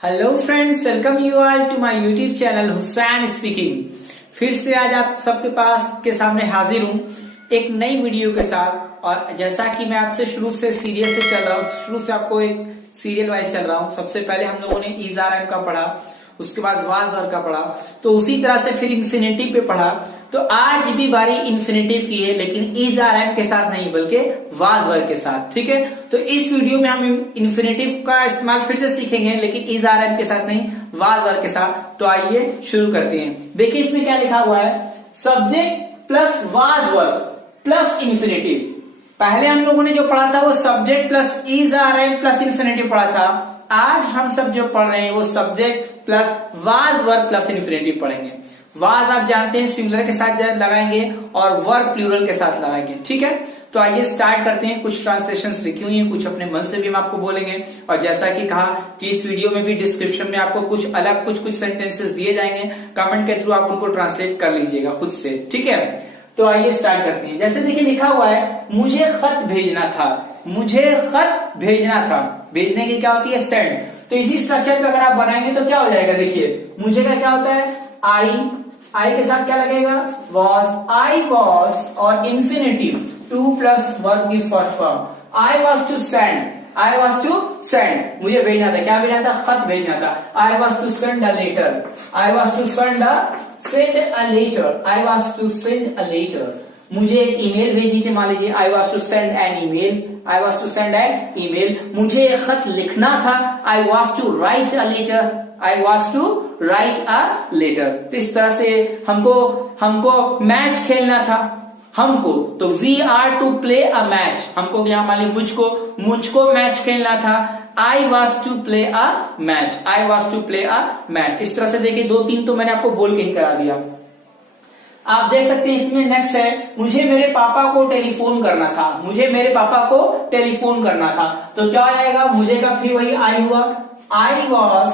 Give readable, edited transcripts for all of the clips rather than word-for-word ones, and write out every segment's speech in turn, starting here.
Hello friends, welcome you all to my YouTube channel Hussain speaking. फिर से आज आप सबके पास के सामने हाजिर हूँ एक नई वीडियो के साथ। और जैसा कि मैं आपसे शुरू से सीरियल से चल रहा हूँ, शुरू से आपको एक सीरियल वाइज चल रहा हूँ। सबसे पहले हम लोगों ने इज आर एम का पढ़ा, उसके बाद वाज वर का पढ़ा, तो उसी तरह से फिर इंफिनिटिव पे पढ़ा। तो आज भी बारी इंफिनिटिव की है, लेकिन इज आर एम के साथ नहीं बल्कि वाज वर के साथ। ठीक है, तो इस वीडियो में हम इंफिनिटिव का इस्तेमाल फिर से सीखेंगे, लेकिन इज आर एम के साथ नहीं, वाज वर के साथ। तो आइए शुरू करते हैं। देखिए इसमें क्या लिखा हुआ है, subject plus was were plus infinitive. पहले हम लोगों ने जो पढ़ा था वो subject plus is are am plus infinitive पढ़ा था। आज हम सब जो पढ़ रहे हैं वो subject plus was verb plus infinitive पढ़ेंगे। वाज आप जानते हैं सिंगुलर के साथ लगाएंगे और वर्ब प्लूरल के साथ लगाएंगे। ठीक है, तो आइए स्टार्ट करते हैं। कुछ ट्रांसलेशंस लिखी हुई हैं, कुछ अपने मन से भी हम आपको बोलेंगे। और जैसा कि कहा कि इस वीडियो में भी डिस्क्रिप्शन में आपको कुछ अलग कुछ सेंटेंसेस दिए जाएंगे, कमेंट के थ्रू आप उनको ट्रांसलेट कर लीजिएगा खुद से। ठीक है, तो आइए स्टार्ट करते हैं। जैसे देखिए लिखा हुआ है, मुझे खत भेजना था। मुझे खत भेजना था, भेजने की क्या होती है, सेंड। तो इसी स्ट्रक्चर पे अगर आप बनाएंगे तो क्या हो जाएगा, देखिए मुझे का क्या होता है, आई के साथ क्या लगेगा, वॉज। आई वॉज और इंफिनिटिव टू प्लस वर्ब की first form. I was to send, I was to send, मुझे भेजना था। क्या भेजना था, खत भेजना था। I was to send a letter, I was to send a letter, I was to send a letter. मुझे एक ईमेल भेजनी थी, मान लीजिए I was to send an email, I was to send an email. मुझे एक खत लिखना था, I was to write a letter, I was to write a letter. तो इस तरह से हमको मैच खेलना था, हमको तो we are to play a match. हमको क्या, मान लीजिए मुझको मैच खेलना था, I was to play a match, I was to play a match. इस तरह से देखिए दो तीन तो मैंने आपको बोल के ही करा दिया। आप देख सकते हैं इसमें नेक्स्ट है, मुझे मेरे पापा को टेलीफोन करना था। मुझे मेरे पापा को टेलीफोन करना था, तो क्या आएगा, मुझे का फिर वही आई हुआ। आई वॉज,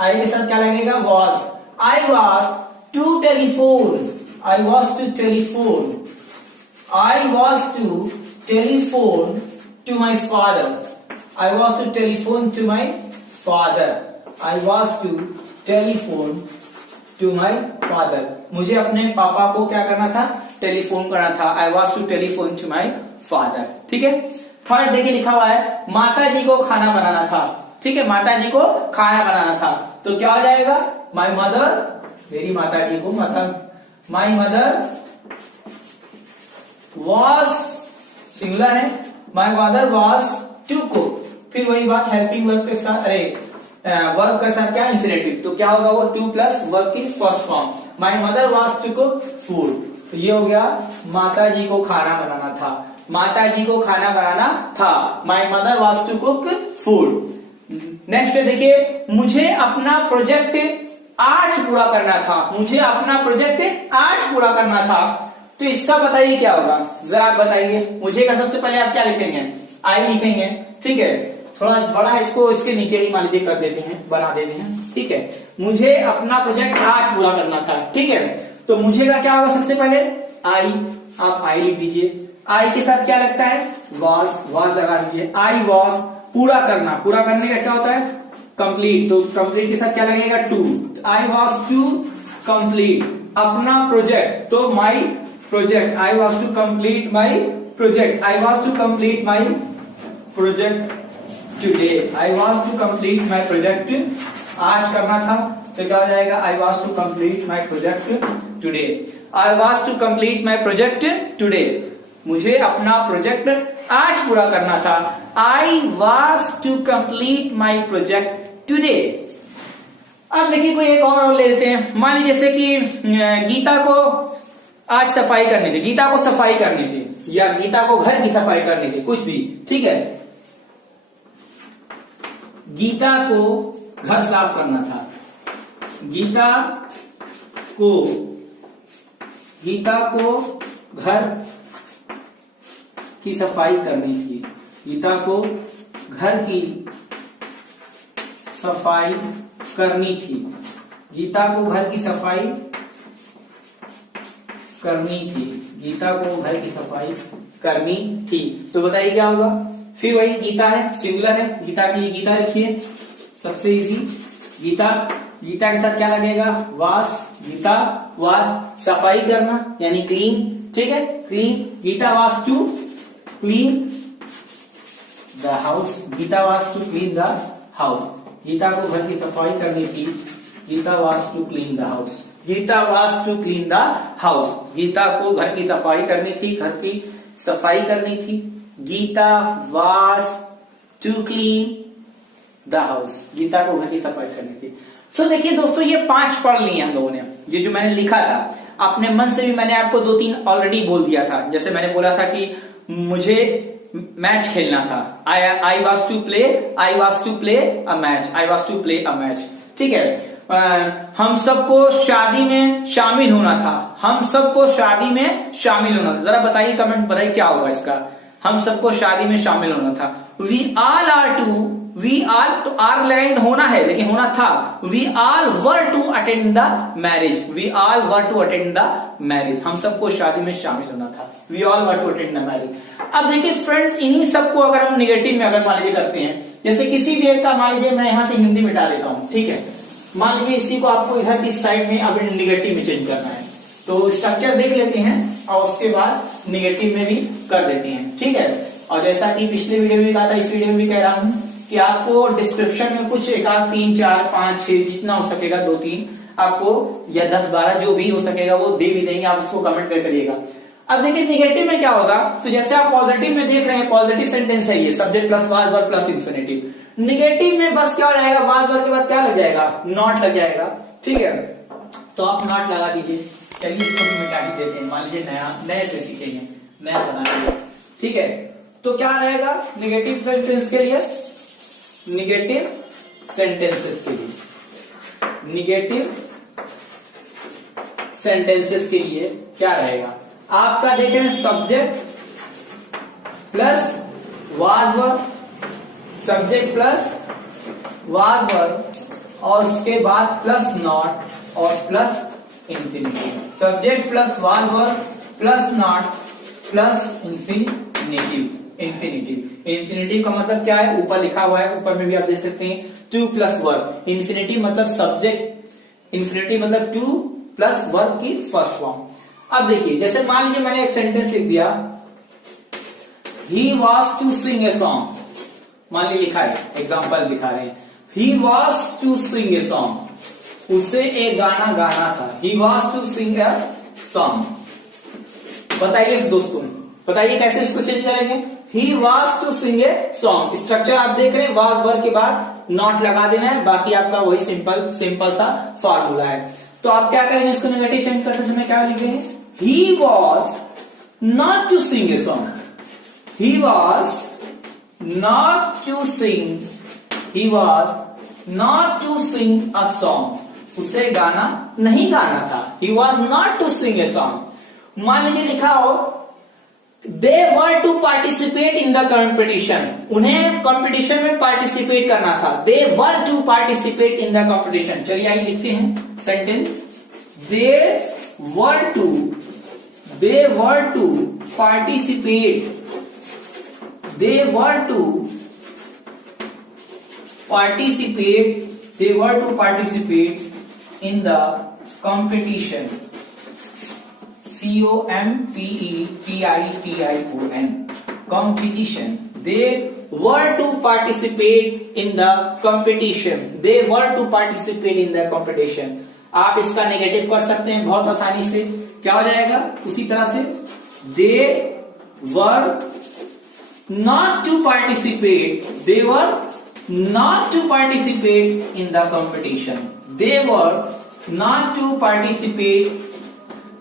आई के साथ क्या लगेगा, was. I was to telephone, I was to telephone, I was to telephone to my father, I was to telephone to my father, I was to telephone to my father. मुझे अपने पापा को क्या करना था, टेलीफोन करना था। I was to telephone to my father. ठीक है, थर्ड देखिए लिखा हुआ है, माता जी को खाना बनाना था। ठीक है, माता जी को खाना बनाना था, तो क्या हो जाएगा, माई मदर, मेरी माता जी को, माई मदर वॉज, सिंगुलर है, my mother was to cook. फिर वही बात हेल्पिंग वर्ब के साथ, वर्ब के साथ क्या, इंफिनिटिव। तो क्या होगा, वो टू प्लस वर्ब की first form. My mother was to cook food, तो ये हो गया माता जी को खाना बनाना था। माता जी को खाना बनाना था, my mother was to cook food. Next देखिए, मुझे अपना प्रोजेक्ट आज पूरा करना था। मुझे अपना प्रोजेक्ट आज पूरा करना था, तो इसका बताइए क्या होगा, जरा आप बताइए। मुझे का सबसे पहले आप क्या लिखेंगे, आई लिखेंगे। ठीक है, थोड़ा बड़ा इसको इसके नीचे ही मान लीजिए कर देते हैं, बना देते हैं। ठीक है, मुझे अपना प्रोजेक्ट आज पूरा करना था। ठीक है, तो मुझे का क्या होगा, सबसे पहले आई, आप आई लिख दीजिए। आई के साथ क्या लगता है, वॉज, वॉज लगा दीजिए। आई वॉज पूरा करना, पूरा करने का क्या होता है, कंप्लीट, तो कंप्लीट के साथ क्या लगेगा, to. I was to complete अपना प्रोजेक्ट, तो my project, I was to complete my project, I was to complete my project today, I was to complete my project आज करना था, तो क्या हो जाएगा, I was to complete my project today, I was to complete my project today. मुझे अपना project आज पूरा करना था, I was to complete my project today. अब देखिए कोई एक और ले लेते हैं। मान लीजिए जैसे कि गीता को आज सफाई करनी थी, गीता को सफाई करनी थी, या गीता को घर की सफाई करनी थी, कुछ भी। ठीक है, गीता को घर साफ करना था, गीता को घर की सफाई करनी थी, गीता को घर की सफाई करनी थी, गीता को घर की सफाई करनी थी, गीता को घर की सफाई करनी थी। तो बताइए क्या होगा, फिर वही गीता है, सिंगुलर है, गीता की गीता लिखिए, सबसे इजी। गीता, गीता के साथ क्या लगेगा, वास, गीता वास सफाई करना यानी क्लीन, ठीक है, clean. Geeta was to clean the house, Geeta was to clean the house, Geeta को घर की सफाई करनी थी, Geeta was to clean the house, Geeta was to clean the house, Geeta को घर की सफाई करनी थी, घर की सफाई करनी थी, Geeta was to clean the house, Geeta को घर की सफाई करनी थी। सो देखिए दोस्तों, ये 5 पढ़ लिए हम लोगों ने, ये जो मैंने लिखा था अपने मन से भी मैंने आपको 2-3 ऑलरेडी बोल दिया था। जैसे मैंने बोला था कि मुझे मैच खेलना था, I was to play a match, I was to play a match, ठीक है। हम सबको शादी में शामिल होना था, हम सबको शादी में शामिल होना था। जरा बताइए, कमेंट बताइए क्या होगा इसका, हम सबको शादी में शामिल होना था। We all are to, we all तो आर लाइन होना है लेकिन होना था, we all were to attend the marriage, we all were to attend the marriage, हम सबको शादी में शामिल होना था, we all were to attend the marriage. अब देखिए फ्रेंड्स, इन्हीं सबको अगर हम निगेटिव में अगर मान लीजिए करते हैं, जैसे किसी भी एक का मान लीजिए मैं यहां से हिंदी मिटा लेता हूं, ठीक है, मान लीजिए इसी को आपको इधर की साइड में अब निगेटिव में चेंज करना है, तो स्ट्रक्चर देख लेते हैं और उसके बाद निगेटिव में भी कर देते हैं, ठीक है। और जैसा कि पिछले वीडियो में कहा था, इस वीडियो में भी कह रहा हूं कि आपको डिस्क्रिप्शन में कुछ 1, 2, 3, 4, 5, 6 जितना हो सकेगा 2, 3 आपको या 10, 12 जो भी हो सकेगा वो दे भी देंगे, आप उसको कमेंट कर करिएगा। अब देखिए निगेटिव में क्या होगा, तो जैसे आप पॉजिटिव में देख रहे हैं, पॉजिटिव सेंटेंस है ये, subject plus was verb plus infinitive. Negative में बस क्या हो जाएगा, वाज वर्ब के बाद क्या लग जाएगा, नॉट लग जाएगा, ठीक है। तो आप नॉट लगा दीजिए। चलिए इसको भी मिटा ही देते हैं, मान लीजिए नए से सीखेंगे, नया बना लीजिए, ठीक है। तो क्या रहेगा निगेटिव सेंटेंस के लिए, निगेटिव सेंटेंसेस के लिए, निगेटिव सेंटेंसेस के लिए क्या रहेगा आपका, देखें subject plus was verb, subject plus was verb और उसके बाद प्लस नॉट और plus infinitive, subject plus was verb plus not plus infinitive, infinitive. Infinitive का मतलब क्या है, ऊपर लिखा हुआ है, ऊपर में भी आप देख सकते हैं, 2 प्लस वर्ब। इंफिनिटिव मतलब सब्जेक्ट, इंफिनिटिव मतलब 2 प्लस वर्ब की फर्स्ट फॉर्म। अब देखिए, जैसे मान लीजिए मैंने एक सेंटेंस लिख दिया, he was to sing a song, मान लीजिए लिखा है, एग्जाम्पल दिखा रहे हैं, he was to sing a song, उसे एक गाना गाना था, he was to sing a song. बताइए दोस्तों, बताइए कैसे इसको चेंज करेंगे, he was to sing a song. Structure आप देख रहे हैं, वॉज वर्ब के बाद नॉट लगा देना है, बाकी आपका वही सिंपल सा फॉर्मूला है। तो आप क्या करेंगे, इसको नेगेटिव चेंज करते समय क्या लिखेंगे, he was not to sing a song, he was not to sing, he was not to sing a song, उसे गाना नहीं गाना था, he was not to sing a song. मान लीजिए लिखा हो, they were to participate in the competition, उन्हें कॉम्पिटिशन में पार्टिसिपेट करना था, they were to participate in the competition. चलिए आइए लिखते हैं sentence, they were to participate, they were to participate in the competition, COMPETITION, competition, they were to participate in the competition, they were to participate in the competition। आप इसका negative कर सकते हैं बहुत आसानी से, क्या हो जाएगा उसी तरह से, they were not to participate, they were not to participate in the competition, they were not to participate,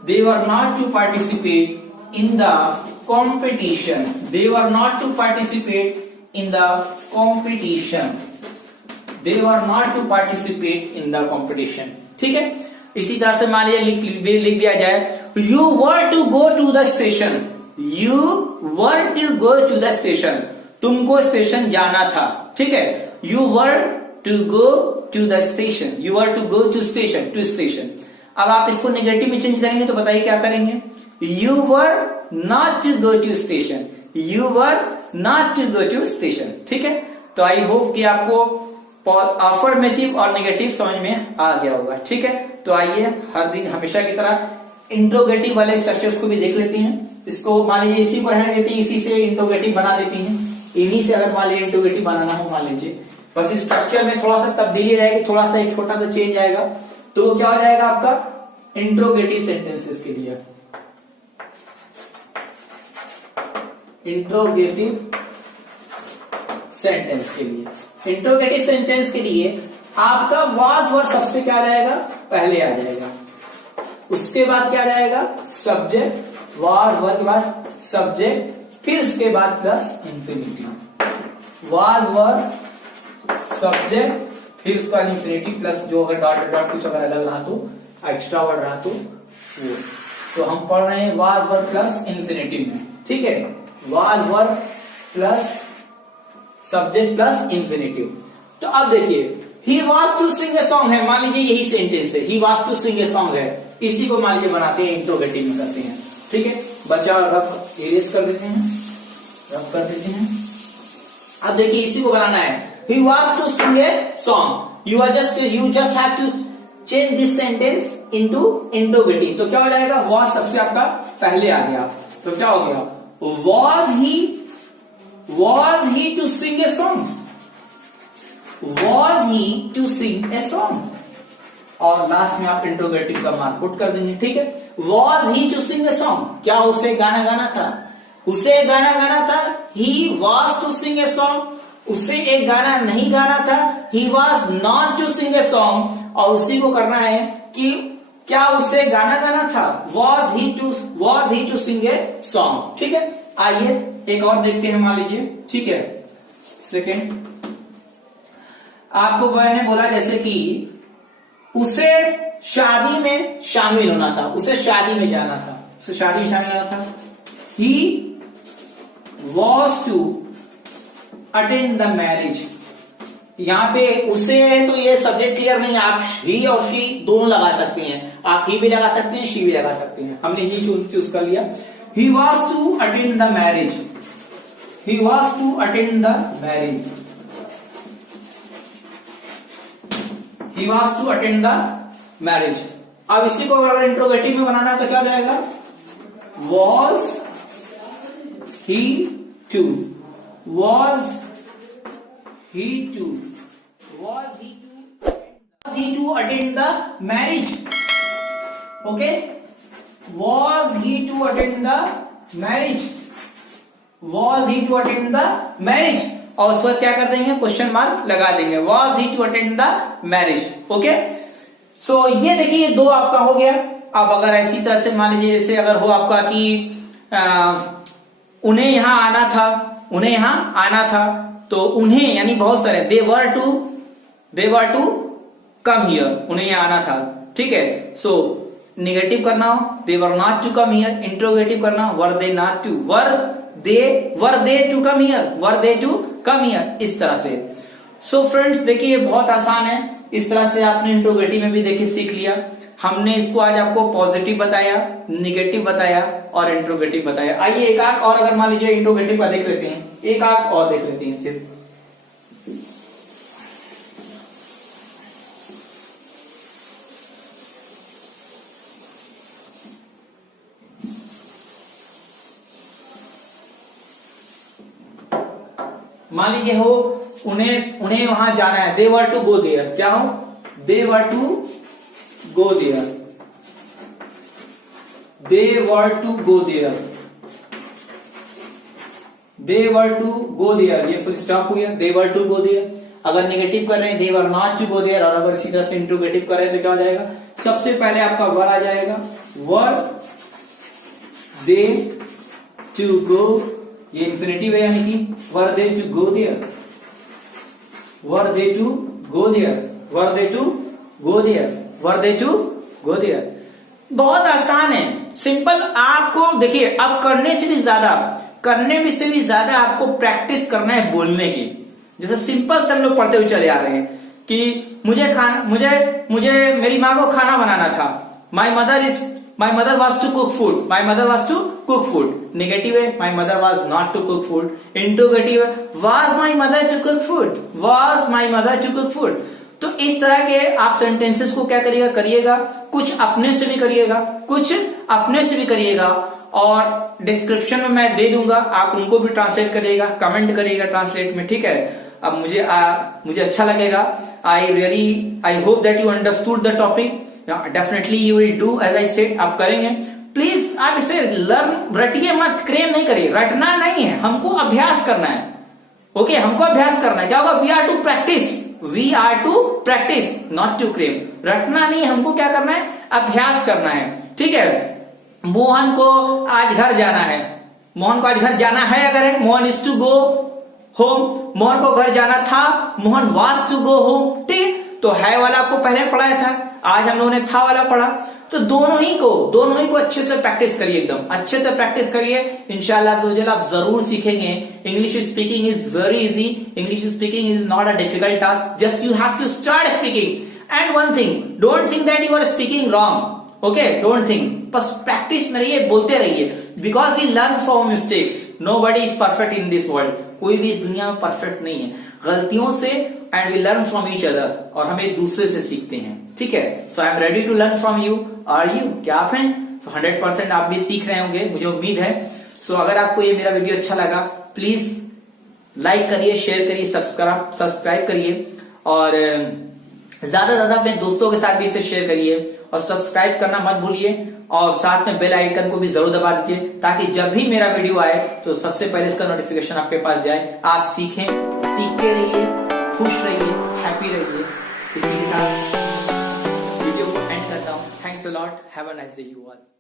they were not to participate in the competition, they were not to participate in the competition, they were not to participate in the competition। ठीक है, इसी तरह से मान लीजिए लिख दिया जाए, you were to go to the station, you were to go to the station, तुमको स्टेशन जाना था, ठीक है, you were to go to the station, you were to go to station, to station। अब आप इसको नेगेटिव में change करेंगे तो बताइए क्या करेंगे, you were not to go to station, you were not to go to station। ठीक है, तो आई होप कि आपको अफर्मेटिव और नेगेटिव समझ में आ गया होगा। ठीक है, तो आइए हर दिन हमेशा की तरह इंट्रोगेटिव वाले स्ट्रक्चर्स को भी देख लेते हैं। इसको मान लीजिए इसी को रहने देते हैं, इसी से इंट्रोगेटिव बना देती हैं। इन्हीं से अगर मान लीजिए इंट्रोगेटिव बनाना हो, मान लीजिए बस स्ट्रक्चर में थोड़ा सा तब्दीली रहेगी, थोड़ा सा एक छोटा सा चेंज आएगा, तो क्या हो जाएगा आपका इंट्रोगेटिव सेंटेंसेस के लिए। इंट्रोगेटिव सेंटेंस के लिए, इंट्रोगेटिव सेंटेंस के लिए आपका वाज वर्ड सबसे क्या रहेगा, पहले आ जाएगा। उसके बाद क्या रहेगा, सब्जेक्ट, वाज वर्ड के बाद सब्जेक्ट, फिर उसके बाद plus infinitive. Was word subject, फिर उसका इंफिनिटिव प्लस जो अगर डॉट डॉट कुछ अगर अलग रहा तो एक्स्ट्रा वर्ड रहा तो वो। तो हम पढ़ रहे हैं वाज वर्ड प्लस इंफिनिटिव में। ठीक है, was word plus subject plus infinitive. तो अब देखिए he was to sing a song है, मान लीजिए यही सेंटेंस है, he was to sing a song है, इसी को मान लीजिए बनाते हैं इंट्रोगेटिव में करते हैं। ठीक है, बच्चा रफ इरेज कर देते हैं, रफ कर देते हैं। अब देखिए इसी को बनाना है, he was to sing a song, you just have to change this sentence into interrogative. तो क्या हो जाएगा, वॉज सबसे आपका पहले आ गया, तो क्या हो गया, was he to sing a song, was he to sing a song, और लास्ट में आप इंट्रोगेटिव का मार्क पुट कर देंगे। ठीक है, was he to sing a song, क्या उसे गाना गाना था, उसे गाना गाना था। he was to sing a song, उसे एक गाना नहीं गाना था। he was not to sing a song, और उसी को करना है कि क्या उसे गाना गाना था, was he to sing a song। ठीक है, आइए एक और देखते हैं, मान लीजिए। ठीक है, सेकेंड आपको मैंने बोला जैसे कि उसे शादी में शामिल होना था, उसे शादी में जाना था, उसे शादी में शामिल होना था। He was to attend the marriage, यहां पे उसे है तो ये सब्जेक्ट क्लियर नहीं, आप ही और शी दोनों लगा सकते हैं, आप ही भी लगा सकते हैं, शी भी लगा सकते हैं, हमने ही चूज कर लिया। He was to attend the marriage, he was to attend the marriage, he was to attend the marriage। अब इसी को अगर इंट्रोगेटिव में बनाना है तो क्या हो जाएगा, was he to, was he to, was he to attend the marriage, okay, was he to attend the marriage, was he to attend the marriage, और उस वक्त क्या कर देंगे, क्वेश्चन मार्क लगा देंगे, was he to attend the marriage। Okay, so ये देखिए दो आपका हो गया। अब अगर ऐसी तरह से मान लीजिए जैसे अगर हो आपका कि उन्हें यहां आना था, उन्हें यहां आना था, तो उन्हें यानी बहुत सारे, they were to come here, उन्हें यहां आना था। ठीक है, सो निगेटिव करना हो, they were not to come here, interrogative करना हो, were they not to, were they to come here, were they to come here, इस तरह से। सो फ्रेंड्स देखिए ये बहुत आसान है, इस तरह से आपने इंट्रोगेटिव में भी देखिए सीख लिया। हमने इसको आज आपको पॉजिटिव बताया, निगेटिव बताया और इंट्रोगेटिव बताया। आइए एक आंख और अगर मान लीजिए इंट्रोगेटिव का देख लेते हैं, एक आंख और देख लेते हैं सिर्फ। मान लीजिए हो उन्हें वहां जाना है, दे वर टू गो देयर, क्या हो, they were to go there, they were to go there, they were to go there, ये फुल स्टॉप हो गया, they were to go there. अगर नेगेटिव कर रहे हैं, they were not to go there, और अगर इसी तरह से इंट्रोगेटिव कर रहे हैं तो क्या हो जाएगा, सबसे पहले आपका वर आ जाएगा, वर दे टू गो, ये इंफिनिटिव है यानी कि were they to go there, were they to go there, were they to go there, were they to go there. बहुत आसान है, सिंपल। आपको देखिए अब करने में से भी ज्यादा आपको प्रैक्टिस करना है बोलने की। जैसे सिंपल से हम लोग पढ़ते हुए चले आ रहे हैं कि मुझे मेरी माँ को खाना बनाना था, my mother is my mother was to cook food, my mother was to cook food. Negative है, my mother was not to cook food. Interrogative है, was my mother to cook food, was my mother to cook food. तो इस तरह के आप sentences को क्या करिएगा, कुछ अपने से भी करिएगा, कुछ अपने से भी करिएगा, और डिस्क्रिप्शन में मैं दे दूंगा, आप उनको भी ट्रांसलेट करिएगा, कमेंट करिएगा ट्रांसलेट में, ठीक है। अब मुझे अच्छा लगेगा। I hope that you understood the topic. Definitely you will do as I said, आप करेंगे। प्लीज आप इसे लर्न, रटिए मत, क्रेम नहीं करिए, रटना नहीं है, हमको अभ्यास करना है। ओके, हमको अभ्यास करना है। क्या होगा, we are to practise, we are to practise, not to cram. रटना नहीं, हमको क्या करना है, अभ्यास करना है, ठीक है। मोहन को आज घर जाना है, मोहन को आज घर जाना है अगर है, Mohan is to go home, Mohan को घर जाना था, Mohan was to go home, ठीक है। तो है वाला आपको पहले पढ़ाया था, आज हम लोगों ने था वाला पढ़ा। तो दोनों ही को अच्छे से प्रैक्टिस करिए, एकदम अच्छे से प्रैक्टिस करिए। इंशाल्लाह तो आप जरूर सीखेंगे। English speaking is very easy, English speaking is not a difficult task, just you have to start speaking. And one thing, don't think that you are speaking wrong, okay, don't think, बस practice में रहिए, बोलते रहिए, because we learn from mistakes. Nobody is perfect in this world, कोई भी इस दुनिया में परफेक्ट नहीं है, गलतियों से। And we learn from each other, और हम एक दूसरे से सीखते हैं, ठीक है। So I am ready to learn from you, are you, क्या आप हैं? सो 100% आप भी सीख रहे होंगे, मुझे उम्मीद है। सो अगर आपको ये मेरा वीडियो अच्छा लगा, प्लीज लाइक करिए, शेयर करिए, सब्सक्राइब करिए, और ज्यादा से ज्यादा अपने दोस्तों के साथ भी इसे शेयर करिए, और सब्सक्राइब करना मत भूलिए, और साथ में बेल आइकन को भी जरूर दबा दीजिए, ताकि जब भी मेरा वीडियो आए तो सबसे पहले इसका नोटिफिकेशन आपके पास जाए। आप सीखें, सीखते रहिए, खुश रहिए, हैप्पी रहिए। इसी के साथ वीडियो को एंड करता हूं। Thanks a lot, have a nice day you all.